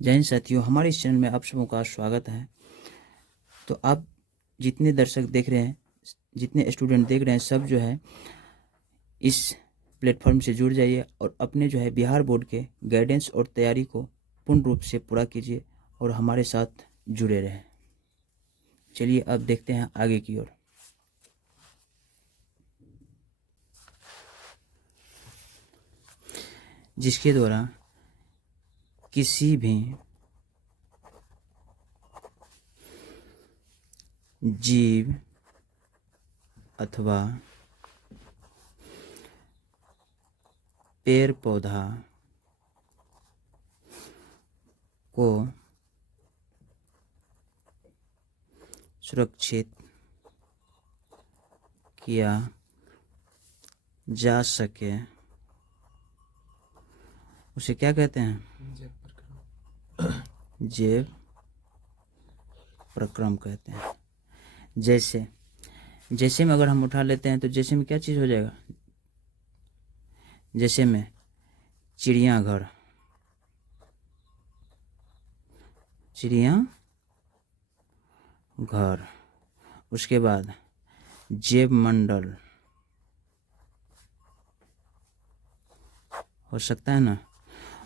जय हिंद साथियों, हमारे इस चैनल में आप सबों का स्वागत है। तो आप जितने दर्शक देख रहे हैं, जितने स्टूडेंट देख रहे हैं, सब जो है इस प्लेटफॉर्म से जुड़ जाइए और अपने जो है बिहार बोर्ड के गाइडेंस और तैयारी को पूर्ण रूप से पूरा कीजिए और हमारे साथ जुड़े रहें। चलिए अब देखते हैं आगे की ओर। जिसके द्वारा किसी भी जीव अथवा पेड़ पौधा को सुरक्षित किया जा सके उसे क्या कहते हैं? जैव प्रक्रम कहते हैं। जैसे में अगर हम उठा लेते हैं तो जैसे में क्या चीज़ हो जाएगा? जैसे में चिड़ियाघर, घर, उसके बाद जैव मंडल हो सकता है ना।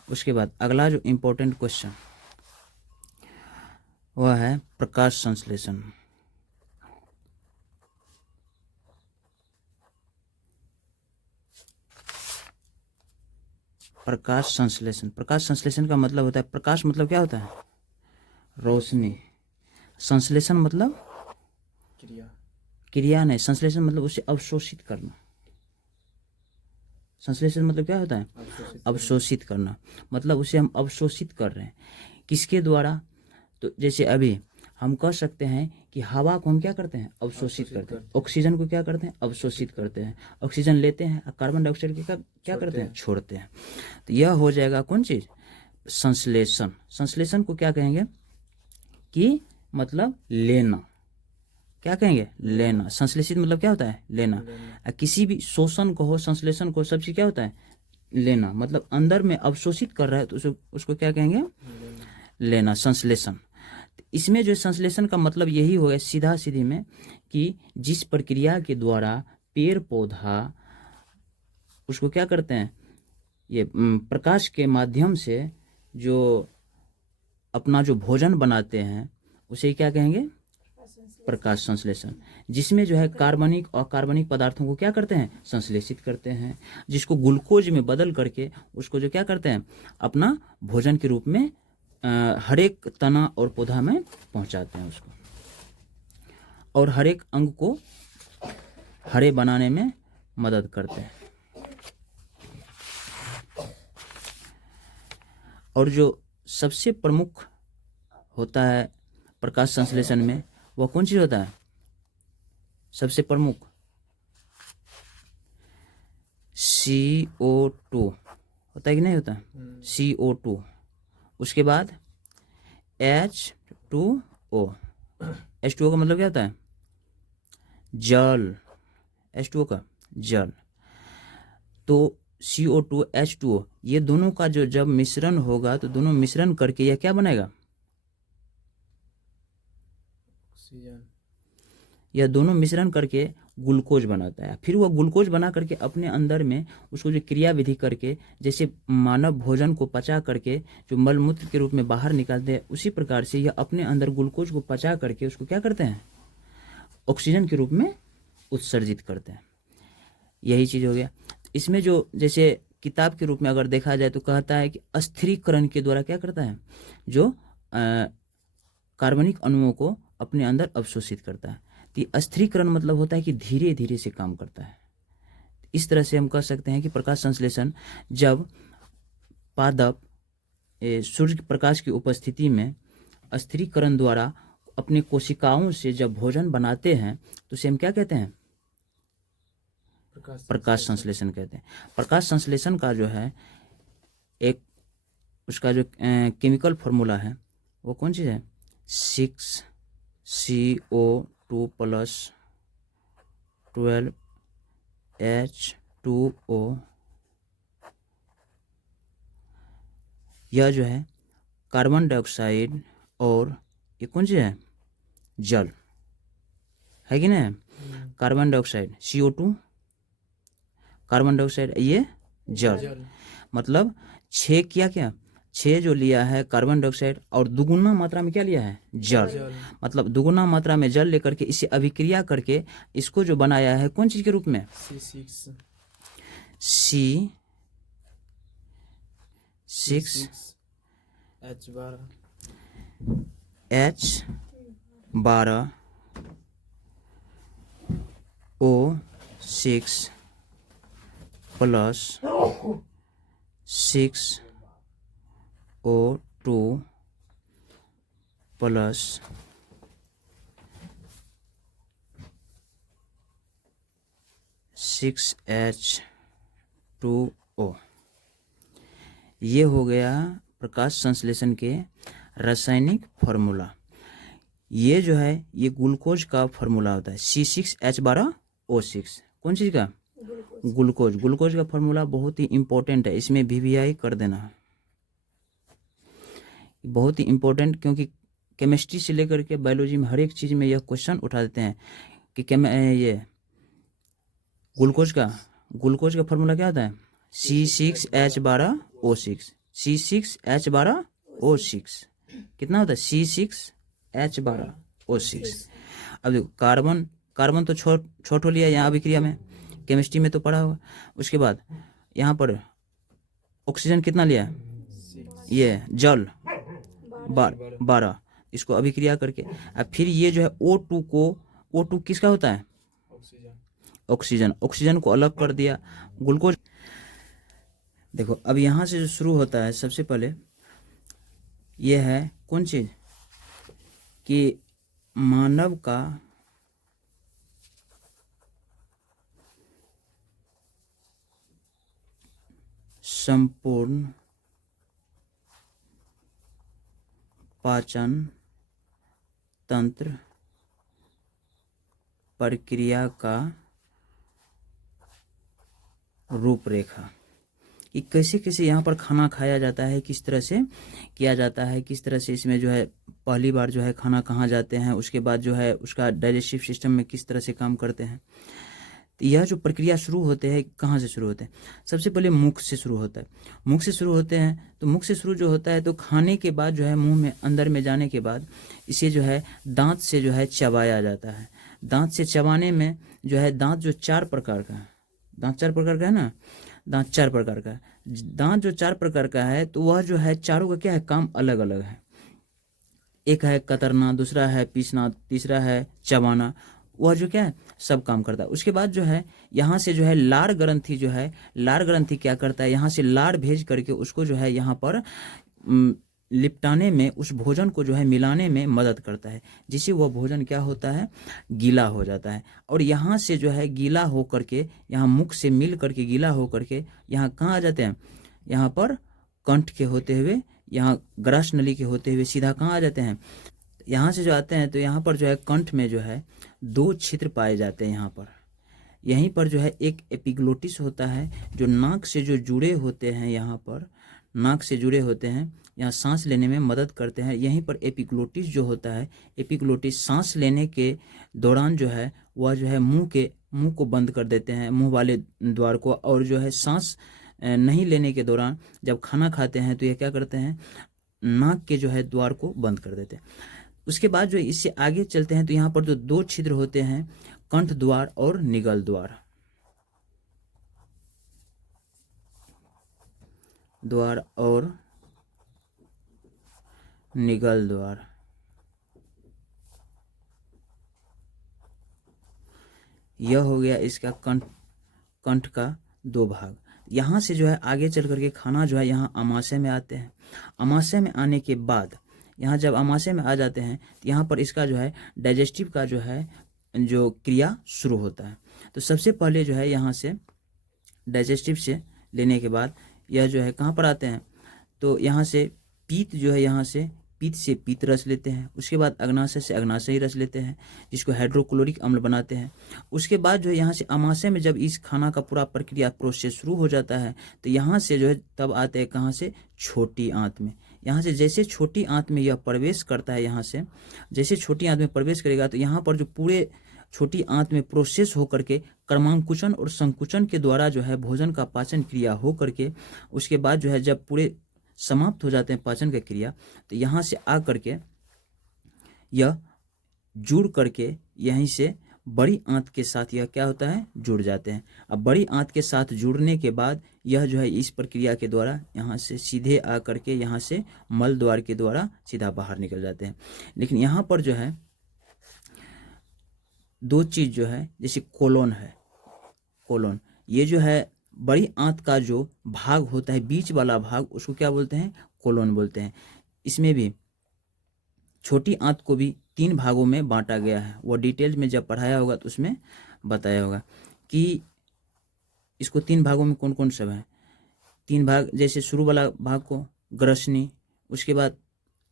उसके बाद अगला जो इम्पोर्टेंट क्वेश्चन वह है प्रकाश संश्लेषण। प्रकाश संश्लेषण का मतलब होता है, प्रकाश मतलब क्या होता है? रोशनी। संश्लेषण मतलब क्रिया नहीं, संश्लेषण मतलब उसे अवशोषित करना। संश्लेषण मतलब क्या होता है? अवशोषित करना। मतलब उसे हम अवशोषित कर रहे हैं किसके द्वारा? तो जैसे अभी हम कह सकते हैं कि हवा को हम क्या करते हैं? अवशोषित करते हैं। ऑक्सीजन को क्या करते हैं? अवशोषित करते हैं। ऑक्सीजन लेते हैं और कार्बन डाइऑक्साइड को क्या करते हैं? छोड़ते हैं। तो यह हो जाएगा कौन चीज? संश्लेषण। संश्लेषण को क्या कहेंगे? कि मतलब लेना। क्या कहेंगे? लेना। संश्लेषित मतलब क्या होता है? लेना। किसी भी शोषण को हो, संश्लेषण को, सब चीज क्या होता है? लेना। मतलब अंदर में अवशोषित कर रहा है तो उसको क्या कहेंगे? लेना, संश्लेषण। इसमें जो संश्लेषण का मतलब यही हो गया सीधा सीधी में कि जिस प्रक्रिया के द्वारा पेड़ पौधा उसको क्या करते हैं? ये प्रकाश के माध्यम से जो अपना जो भोजन बनाते हैं उसे क्या कहेंगे? प्रकाश संश्लेषण। जिसमें जो है कार्बनिक और अकार्बनिक पदार्थों को क्या करते हैं? संश्लेषित करते हैं, जिसको ग्लूकोज में बदल करके उसको जो क्या करते हैं? अपना भोजन के रूप में हर एक तना और पौधा में पहुंचाते हैं उसको, और हर एक अंग को हरे बनाने में मदद करते हैं। और जो सबसे प्रमुख होता है प्रकाश संश्लेषण में वह कौन चीज होता है? सबसे प्रमुख CO2 होता है कि नहीं होता? CO2। उसके बाद H2O। H2O का मतलब क्या होता है? जल। H2O का जल। तो CO2 H2O ये दोनों का जो जब मिश्रण होगा तो दोनों मिश्रण करके यह क्या बनाएगा? यह दोनों मिश्रण करके ग्लूकोज बनाता है। फिर वह ग्लूकोज बना करके अपने अंदर में उसको जो क्रिया विधि करके, जैसे मानव भोजन को पचा करके जो मलमूत्र के रूप में बाहर निकालते हैं, उसी प्रकार से यह अपने अंदर ग्लूकोज को पचा करके उसको क्या करते हैं? ऑक्सीजन के रूप में उत्सर्जित करते हैं। यही चीज़ हो गया। इसमें जो जैसे किताब के रूप में अगर देखा जाए तो कहता है कि अस्थिरीकरण के द्वारा क्या करता है? जो कार्बनिक अणुओं को अपने अंदर अवशोषित करता है। तो अस्थिरीकरण मतलब होता है कि धीरे धीरे से काम करता है। इस तरह से हम कह सकते हैं कि प्रकाश संश्लेषण जब पादप सूर्य प्रकाश की उपस्थिति में अस्थिरीकरण द्वारा अपने कोशिकाओं से जब भोजन बनाते हैं तो उसे हम क्या कहते हैं? प्रकाश संश्लेषण कहते हैं। प्रकाश संश्लेषण का जो है एक उसका जो केमिकल फॉर्मूला है वो कौन चीज़ है? 6CO2 plus 12H2O। यह जो है कार्बन डाइऑक्साइड और ये कौन सी है, जल है कि नहीं, carbon dioxide CO2, carbon dioxide ये जल। मतलब 6 किया क्या, 6 जो लिया है कार्बन डाइऑक्साइड और दुगुना मात्रा में क्या लिया है, जल। मतलब दुगुना मात्रा में जल लेकर के इसे अभिक्रिया करके इसको जो बनाया है कौन चीज के रूप में, C6H12O6 plus 6O2 plus 6H2O। ये हो गया प्रकाश संश्लेषण के रासायनिक फार्मूला। ये जो है ये ग्लूकोज का फार्मूला होता है C6H12O6। कौन चीज़ का, ग्लूकोज। ग्लूकोज का फार्मूला बहुत ही इंपॉर्टेंट है, इसमें VVI कर देना, बहुत ही इंपॉर्टेंट, क्योंकि केमिस्ट्री से लेकर के बायोलॉजी में हर एक चीज़ में यह क्वेश्चन उठा देते हैं कि ये ग्लूकोज का फार्मूला क्या होता है, C6H12O6। C6H12O6 कितना होता है, C6H12O6। अब देखो कार्बन तो छोट हो लिया यहाँ अभिक्रिया में, केमिस्ट्री में तो पढ़ा हुआ। उसके बाद यहाँ पर ऑक्सीजन कितना लिया, ये जल 12, इसको अभिक्रिया करके अब फिर ये जो है O2 किसका होता है, ऑक्सीजन को अलग कर दिया, ग्लूकोज। देखो अब यहाँ से जो शुरू होता है सबसे पहले ये है कौन चीज कि मानव का संपूर्ण पाचन तंत्र प्रक्रिया का रूपरेखा, कि कैसे कैसे यहाँ पर खाना खाया जाता है, किस तरह से किया जाता है, किस तरह से इसमें जो है पहली बार जो है खाना कहाँ जाते हैं, उसके बाद जो है उसका डाइजेस्टिव सिस्टम में किस तरह से काम करते हैं। तो यह जो प्रक्रिया शुरू होते हैं कहाँ से शुरू होते हैं, सबसे पहले मुख से शुरू होता है। मुख से शुरू होते हैं तो मुख से शुरू जो होता है तो खाने के बाद जो है मुंह में अंदर में जाने के बाद इसे जो है दांत से जो है चबाया जाता है। दांत से चबाने में जो है दांत जो 4 प्रकार का है, दांत 4 प्रकार का है ना, दांत 4 प्रकार का है। दांत जो 4 प्रकार का है तो वह जो है चारों का क्या है, काम अलग अलग है। एक है कतरना, दूसरा है पीसना, तीसरा है चबाना, वह जो क्या है सब काम करता है। उसके बाद जो है यहाँ से जो है लार ग्रंथि जो है, लार ग्रंथि क्या करता है, यहाँ से लार भेज करके उसको जो है यहाँ पर लिपटाने में, उस भोजन को जो है मिलाने में मदद करता है, जिससे वह भोजन क्या होता है, गीला हो जाता है। और यहाँ से जो है गीला हो करके, यहाँ मुख से मिल करके गीला हो करके यहाँ कहाँ आ जाते हैं, यहाँ पर कंठ के होते हुए, यहाँ ग्रास नली के होते हुए सीधा कहाँ आ जाते हैं, यहाँ से जो आते हैं तो यहाँ पर जो है कंठ में जो है 2 छिद्र पाए जाते हैं। यहाँ पर यहीं पर जो है एक एपिग्लोटिस होता है जो नाक से जो जुड़े होते हैं, यहाँ पर नाक से जुड़े होते हैं, यहाँ सांस लेने में मदद करते हैं। यहीं पर एपिग्लोटिस जो होता है, एपिग्लोटिस सांस लेने के दौरान जो है वह जो है मुंह को बंद कर देते हैं, मुंह वाले द्वार को, और जो है सांस नहीं लेने के दौरान जब खाना खाते हैं तो ये क्या करते हैं, नाक के जो है द्वार को बंद कर देते हैं। उसके बाद जो इससे आगे चलते हैं तो यहाँ पर जो 2 छिद्र होते हैं, कंठ द्वार और निगल द्वार, और निगल द्वार। यह हो गया इसका कंठ का 2 भाग। यहाँ से जो है आगे चल करके खाना जो है यहाँ आमाशय में आते हैं। आमाशय में आने के बाद यहाँ जब आमाशय में आ जाते हैं तो यहाँ पर इसका जो है डाइजेस्टिव का जो है जो क्रिया शुरू होता है। तो सबसे पहले जो है यहाँ से डाइजेस्टिव से लेने के बाद यह जो है कहाँ पर आते हैं, तो यहाँ से पीत जो है, यहाँ से पित्त से पित्त रस लेते हैं, उसके बाद अग्नाशय से अग्नाशयी रस लेते हैं जिसको हाइड्रोक्लोरिक अम्ल बनाते हैं। उसके बाद जो है यहाँ से अमाशय में जब इस खाना का पूरा प्रक्रिया प्रोसेस शुरू हो जाता है तो यहाँ से जो है तब आते हैं कहाँ से, छोटी आंत में। यहाँ से जैसे छोटी आंत में यह प्रवेश करता है, यहाँ से जैसे छोटी आंत में प्रवेश करेगा तो यहाँ पर जो पूरे छोटी आंत में प्रोसेस होकर के क्रमांकुचन और संकुचन के द्वारा जो है भोजन का पाचन क्रिया हो करके उसके बाद जो है जब पूरे समाप्त हो जाते हैं पाचन की क्रिया तो यहाँ से आ करके यह जुड़ करके यहीं से बड़ी आंत के साथ यह क्या होता है, जुड़ जाते हैं। अब बड़ी आंत के साथ जुड़ने के बाद यह जो है इस प्रक्रिया के द्वारा यहाँ से सीधे आ करके यहाँ से मल द्वार के द्वारा सीधा बाहर निकल जाते हैं। लेकिन यहाँ पर जो है दो चीज़ जो है, जैसे कोलोन है, कोलोन ये जो है बड़ी आंत का जो भाग होता है बीच वाला भाग उसको क्या बोलते हैं, कोलोन बोलते हैं। इसमें भी छोटी आंत को भी 3 भागों में बांटा गया है, वो डिटेल्स में जब पढ़ाया होगा तो उसमें बताया होगा कि इसको 3 भागों में कौन कौन सब है। 3 भाग, जैसे शुरू वाला भाग को ग्रसनी, उसके बाद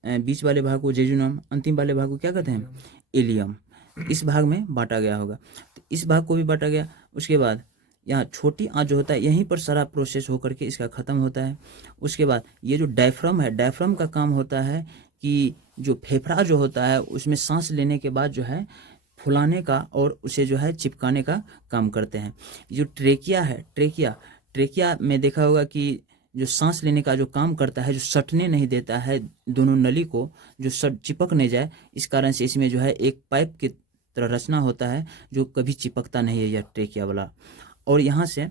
बीच वाले भाग को जेजुनम, अंतिम वाले भाग को क्या कहते हैं, इलियम। इस भाग में बांटा गया होगा, तो इस भाग को भी बांटा गया। उसके बाद यहाँ छोटी आंत जो होता है यहीं पर सारा प्रोसेस होकर के इसका ख़त्म होता है। उसके बाद ये जो डायफ्राम है, डायफ्राम का काम होता है कि जो फेफड़ा जो होता है उसमें सांस लेने के बाद जो है फुलाने का और उसे जो है चिपकाने का काम करते हैं। जो ट्रेकिया है, ट्रेकिया में देखा होगा कि जो सांस लेने का जो काम करता है, जो सटने नहीं देता है दोनों नली को, जो सट चिपक नहीं जाए, इस कारण से इसमें जो है एक पाइप की तरह रचना होता है जो कभी चिपकता नहीं है, यह ट्रेकिया वाला। और यहाँ से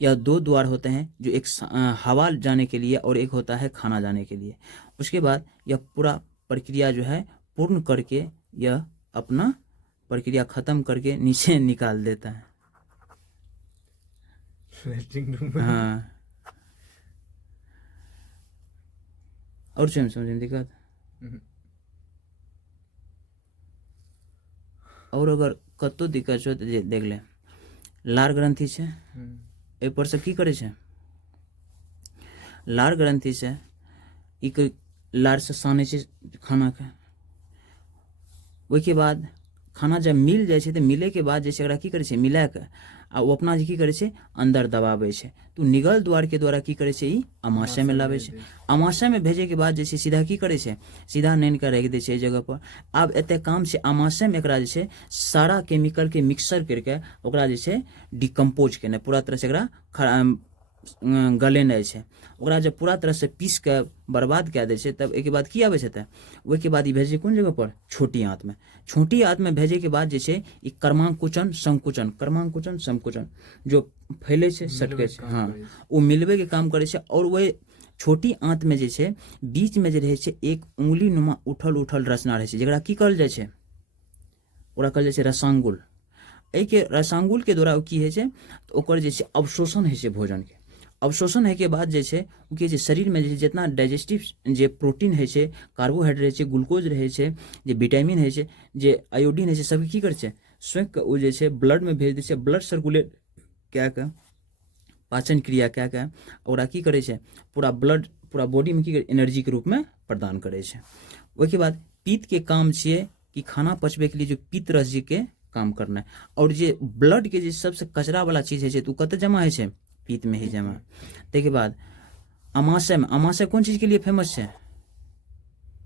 यह 2 द्वार होते हैं, जो एक हवा जाने के लिए और एक होता है खाना जाने के लिए। उसके बाद यह पूरा प्रक्रिया जो है पूर्ण करके यह अपना प्रक्रिया ख़त्म करके नीचे निकाल देता है। हाँ, और समझ दिक्कत। और अगर कतो दिक्कत हो तो देख ले, लार ग्रंथि से एहि पर से की करे छे, लार ग्रंथि से एक लार से साने छे खाना के। ओहिके बाद खाना जब मिल जाए छे तो मिले के बाद जैसे एकरा की करे छे मिला के आ वो अपना जे की करे छे अंदर दबावे छे, तो निगल द्वार के द्वारा की करे छे ई अमाशय में लावे छे। अमाशय में भेजे के बाद जैसे सीधा की करे छे, सीधा नैन के रख दे छे जगह पर। अब एते काम से अमाशय में एकरा जे छे सारा केमिकल के मिक्सर करके ओकरा जे छे डिकम्पोज केने पूरा तरह से एकरा गले नहीं छे। ओकरा जब पूरा तरह से पीस के बर्बाद कए दे छे तब एक बाद की आवे छे, त ओहि के बाद ई भेजे कोन जगह पर, छोटी आंत में। छोटी आंत में भेजे के बाद जे छे ई क्रमांकुचन संकुचन जो फैले छे सटके छे, हाँ वो मिलबे के काम करे छे। और वह छोटी आंत में जे छे बीच में जे रहे छे एक उंगली नुमा उठल रचना रहे छे, जेकरा की कहल जाय छे, ओकरा कहल जाय छे रसांगुल। एहि के रसांगुल के द्वारा की होइ छे तो ओकर जे छे अवशोषण होइ छे, भोजन के अवशोषण है के बाद जे छे उनके जे शरीर में जे जितना डाइजेस्टिव जे प्रोटीन है छे, कार्बोहाइड्रेट है, ग्लूकोज रहे छे, जे विटामिन है छे, जे आयोडीन है छे, सब की करे छे स्वयं के वो जे छे ब्लड में भेज दे छे। ब्लड सर्कुलेट क्या के पाचन क्रिया क्या के ओकरा की करे छे पूरा ब्लड पूरा बॉडी में की एनर्जी के रूप में प्रदान करे छे। ओके बाद पित्त के काम छिए कि खाना पचबे के लिए जो पित्त रस जी के काम करना है। और जे ब्लड के जे सबसे कचरा वाला चीज है छे तो कते जमा है छे, पित्त में ही जमा। ताके बाद अमाशय में, अमाशय कौन चीज के लिए फेमस है,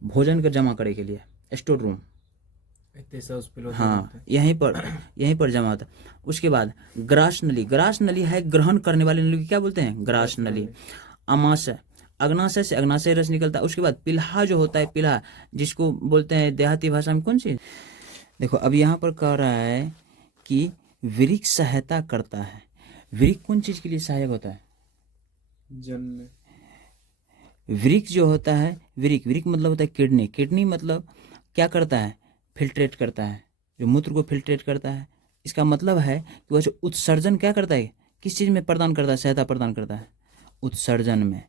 भोजन के जमा करे के लिए, स्टोर रूम, हाँ यहीं पर जमा होता है। उसके बाद ग्रास नली, ग्रास नली है ग्रहण करने वाली नली, क्या बोलते हैं, ग्रास नली। अमाशय, अग्नाशय से अग्नाशय रस निकलता है। उसके बाद पिल्हा जो होता है, पिल्हा जिसको बोलते हैं देहाती भाषा में कौन सी, देखो अब यहाँ पर कह रहा है कि वृक्क सहायता करता है। वृक्क कौन चीज के लिए सहायक होता है, जन्म। वृक्क जो होता है, वृक्क मतलब होता है किडनी। किडनी मतलब क्या करता है, फिल्ट्रेट करता है, जो मूत्र को फिल्ट्रेट करता है। इसका मतलब है कि वह जो उत्सर्जन क्या करता है, किस चीज़ में प्रदान करता है, सहायता प्रदान करता है, उत्सर्जन में।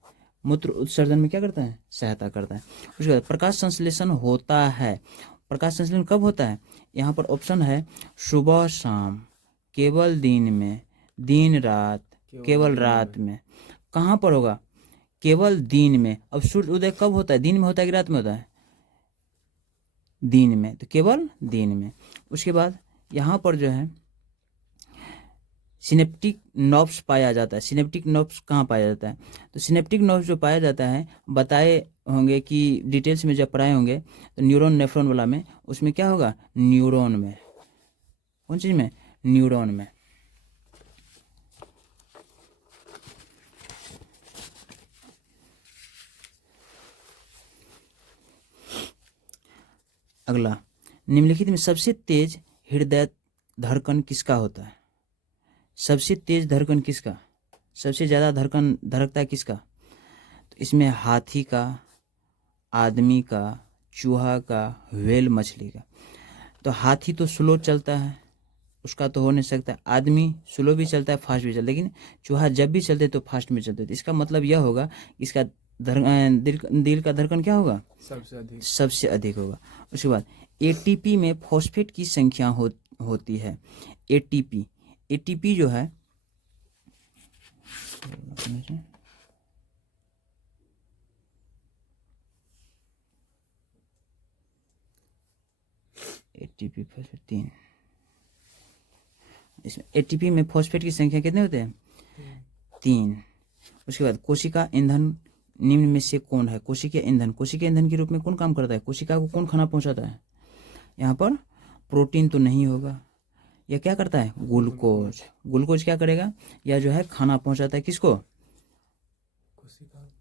मूत्र उत्सर्जन में क्या करता है, सहायता करता है। उसके बाद प्रकाश संश्लेषण होता है। प्रकाश संश्लेषण कब होता है, यहाँ पर ऑप्शन है सुबह शाम, केवल दिन में, दिन रात, केवल रात में। कहाँ पर होगा, केवल दिन में। अब सूर्य उदय कब होता है, दिन में होता है कि रात में होता है, दिन में, तो केवल दिन में। उसके बाद यहाँ पर जो है सिनेप्टिक नर्व्स पाया जाता है। सिनेप्टिक नर्व्स कहाँ पाया जाता है, तो सिनेप्टिक नर्व्स जो पाया जाता है बताए होंगे कि डिटेल्स में जब पढ़ाए होंगे तो न्यूरॉन नेफ्रॉन वाला में, उसमें क्या होगा, न्यूरॉन में, कौन चीज़ में, न्यूरॉन में। अगला, निम्नलिखित में सबसे तेज हृदय धड़कन किसका होता है। सबसे तेज धड़कन किसका, सबसे ज़्यादा धड़कन धड़कता है किसका, तो इसमें हाथी का, आदमी का, चूहा का, व्हेल मछली का। तो हाथी तो स्लो चलता है, उसका तो हो नहीं सकता। आदमी स्लो भी चलता है, फास्ट भी चलता है, लेकिन चूहा जब भी चलते तो फास्ट में चलते। तो इसका मतलब यह होगा इसका दिल का धड़कन क्या होगा, सबसे अधिक होगा। उसके बाद एटीपी में फॉस्फेट की संख्या होती है। एटीपी जो है एटीपी फॉस्फेट 3, इसमें एटीपी में फॉस्फेट की संख्या कितने होते हैं, 3। उसके बाद कोशिका ईंधन निम्न में से कौन है। कोशिका ईंधन के रूप में कौन काम करता है, कोशिका को कौन खाना पहुंचाता है। यहाँ पर प्रोटीन तो नहीं होगा, यह क्या करता है, ग्लूकोज क्या करेगा, यह जो है खाना पहुंचाता है किसको,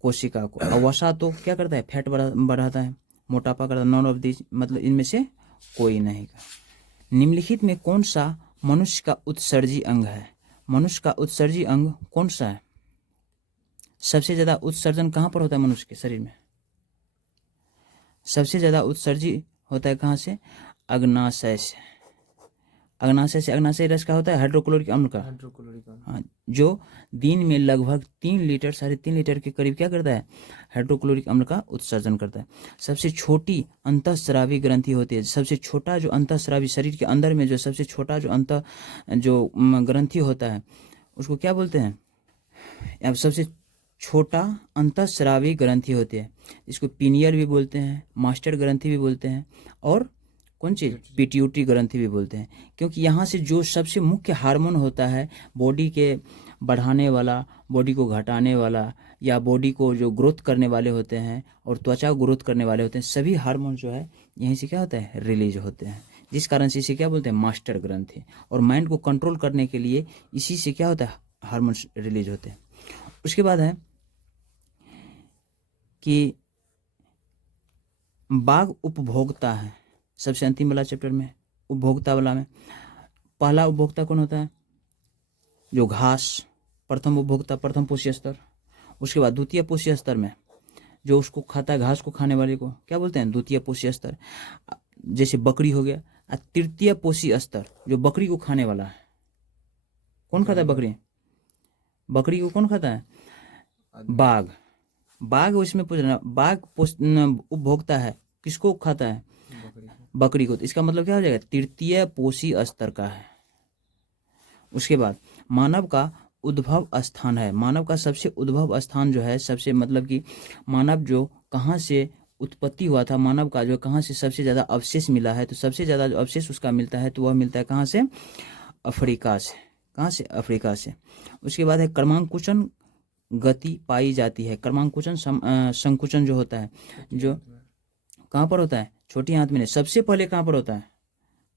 कोशिका को। और वसा तो क्या करता है, फैट बढ़ाता है, मोटापा करता है। नॉन ऑफ दिस, मतलब इनमें से कोई नहीं का। निम्नलिखित में कौन सा मनुष्य का उत्सर्जी अंग है। मनुष्य का उत्सर्जी अंग कौन सा है, सबसे ज्यादा उत्सर्जन कहाँ पर होता है मनुष्य के शरीर में, सबसे ज्यादा उत्सर्जी होता है कहाँ से, अग्नाशय से। अग्नाशय रस का होता है हाइड्रोक्लोरिक अम्ल का। हाँ, जो दिन में लगभग 3 लीटर 3.5 लीटर के करीब क्या करता है, हाइड्रोक्लोरिक अम्ल का उत्सर्जन करता है। सबसे छोटी अंतःस्रावी ग्रंथि होती है। सबसे छोटा जो अंतःस्रावी, शरीर के अंदर में जो सबसे छोटा जो ग्रंथि होता है उसको क्या बोलते हैं, अब सबसे छोटा अंतःस्रावी ग्रंथि होती है। इसको पीनियल भी बोलते हैं, मास्टर ग्रंथि भी बोलते हैं, और कौन चीज़, पिट्यूटरी ग्रंथि भी बोलते हैं। क्योंकि यहाँ से जो सबसे मुख्य हार्मोन होता है बॉडी के बढ़ाने वाला, बॉडी को घटाने वाला, या बॉडी को जो ग्रोथ करने वाले होते हैं और त्वचा ग्रोथ करने वाले होते हैं, सभी हार्मोन जो है यहीं से क्या होता है, रिलीज होते हैं। जिस कारण से इसे क्या बोलते हैं, मास्टर ग्रंथि। और माइंड को कंट्रोल करने के लिए इसी से क्या होता है, हार्मोन रिलीज होते हैं। उसके बाद है कि बाघ उपभोक्ता है। सबसे अंतिम वाला चैप्टर में, उपभोक्ता वाला में, पहला उपभोक्ता कौन होता है, जो घास, प्रथम उपभोक्ता प्रथम पोषी स्तर। उसके बाद द्वितीय पोषी स्तर में जो उसको खाता है, घास को खाने वाले को क्या बोलते हैं, द्वितीय पोषी स्तर, जैसे बकरी हो गया। तृतीय पोषी स्तर जो बकरी को खाने वाला है, कौन खाता है, बकरी को कौन खाता है, बाघ उसमें पूछ रहा, बाघ उपभोक्ता है, किसको खाता है, बकरी को। तो इसका मतलब क्या हो जाएगा, तृतीय पोषी स्तर का है। उसके बाद मानव का उद्भव स्थान है। मानव का सबसे उद्भव स्थान जो है, सबसे मतलब कि मानव जो कहाँ से उत्पत्ति हुआ था, मानव का जो कहाँ से सबसे ज़्यादा अवशेष मिला है, तो सबसे ज़्यादा जो अवशेष उसका मिलता है तो वह मिलता है कहाँ से, अफ्रीका से। कहाँ से, अफ्रीका से। उसके बाद है क्रमांकुचन गति पाई जाती है। क्रमांकुचन संकुचन जो होता है, जो कहाँ पर होता है, छोटी आंत में। सबसे पहले कहाँ पर होता है,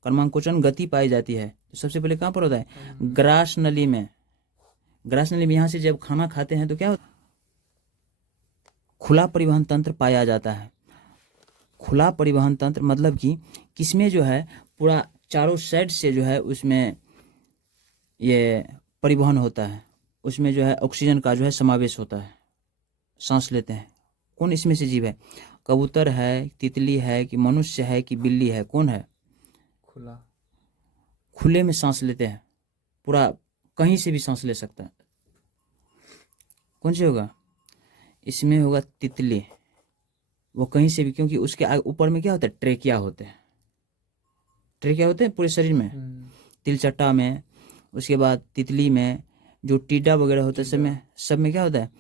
क्रमांकुचन गति पाई जाती है, तो सबसे पहले कहाँ पर होता है, ग्रास नली में। ग्रास नली में यहाँ से जब खाना खाते हैं तो क्या होता है, खुला परिवहन तंत्र पाया जाता है। खुला परिवहन तंत्र मतलब कि किसमें जो है पूरा चारों साइड से जो है उसमें ये परिवहन होता है, उसमें जो है ऑक्सीजन का जो है समावेश होता है, सांस लेते हैं। कौन इसमें से जीव है, कबूतर है, तितली है, कि मनुष्य है, कि बिल्ली है, कौन है, खुले में सांस लेते हैं, पूरा कहीं से भी सांस ले सकता है। कौन से होगा, इसमें होगा तितली, वो कहीं से भी, क्योंकि उसके ऊपर में क्या होता है, ट्रेकिया होते हैं। ट्रेकिया होते हैं पूरे शरीर में, तिलचट्टा में, उसके बाद तितली में, जो टीडा वगैरह होता है सब में क्या होता है,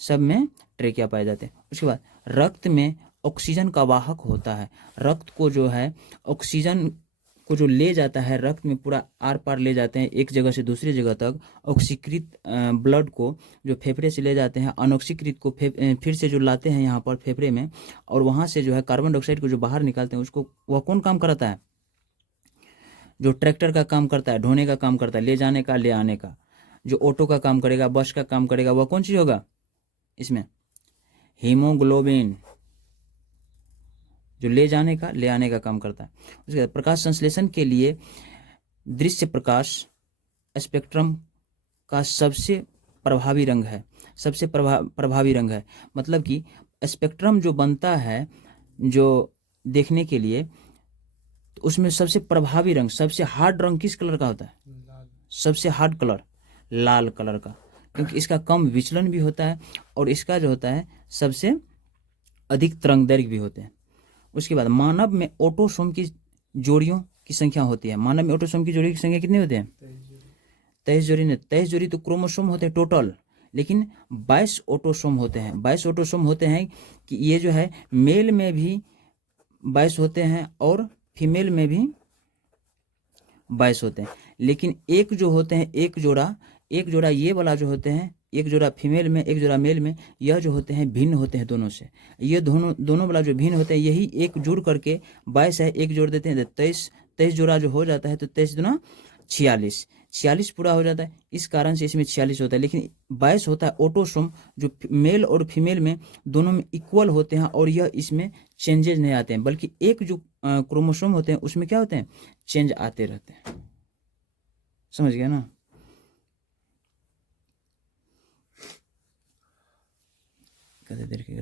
सब में ट्रेकिया पाए जाते हैं। उसके बाद रक्त में ऑक्सीजन का वाहक होता है, रक्त को जो है ऑक्सीजन को जो ले जाता है, रक्त में पूरा आर पार ले जाते हैं एक जगह से दूसरी जगह तक। ऑक्सीकृत ब्लड को जो फेफड़े से ले जाते हैं, अनऑक्सीकृत को फिर से जो लाते हैं यहाँ पर फेफड़े में, और वहाँ से जो है कार्बन डाइऑक्साइड को जो बाहर निकालते हैं, उसको वह कौन काम कराता है? जो ट्रैक्टर का काम करता है, ढोने का काम करता है, ले जाने का, ले आने का। जो ऑटो का काम करेगा, बस का काम करेगा, वह कौन चीज़ होगा इसमें? हीमोग्लोबिन, जो ले जाने का, ले आने का काम करता है। उसके बाद प्रकाश संश्लेषण के लिए दृश्य प्रकाश स्पेक्ट्रम का सबसे प्रभावी रंग है, सबसे प्रभावी रंग है। मतलब कि स्पेक्ट्रम जो बनता है जो देखने के लिए, तो उसमें सबसे प्रभावी रंग, सबसे हार्ड रंग किस कलर का होता है? लाल। सबसे हार्ड कलर लाल कलर का, क्योंकि इसका कम विचलन भी होता है और इसका जो होता है सबसे अधिक तरंग दैर्घ्य भी होते हैं। उसके बाद मानव में ऑटोसोम की जोड़ियों की संख्या होती है। मानव में ऑटोसोम की जोड़ी की संख्या कितनी होती है? 23 जोड़ी ने 23 जोड़ी तो क्रोमोसोम होते हैं टोटल, लेकिन 22 ऑटोसोम होते हैं। 22 ऑटोसोम होते हैं कि ये जो है मेल में भी 22 होते हैं और फीमेल में भी 22 होते हैं। लेकिन एक जो होते हैं, एक जोड़ा ये वाला जो होते हैं, एक जोड़ा फीमेल में, एक जोड़ा मेल में, यह जो होते हैं भिन्न होते हैं दोनों से। ये दोनों वाला जो भिन्न होते हैं, यही एक जुड़ करके 22 है, एक जोड़ देते हैं तो 23 जोड़ा जो हो जाता है, तो 23 दूना 46 पूरा हो जाता है। इस कारण से इसमें 46 होता है। लेकिन 22 होता है ऑटोसोम, जो मेल और फीमेल में दोनों में इक्वल होते हैं, और यह इसमें चेंजेस नहीं आते हैं, बल्कि एक जो क्रोमोसोम होते हैं उसमें क्या होते हैं? चेंज आते रहते हैं। समझ गया ना? कितनी देर की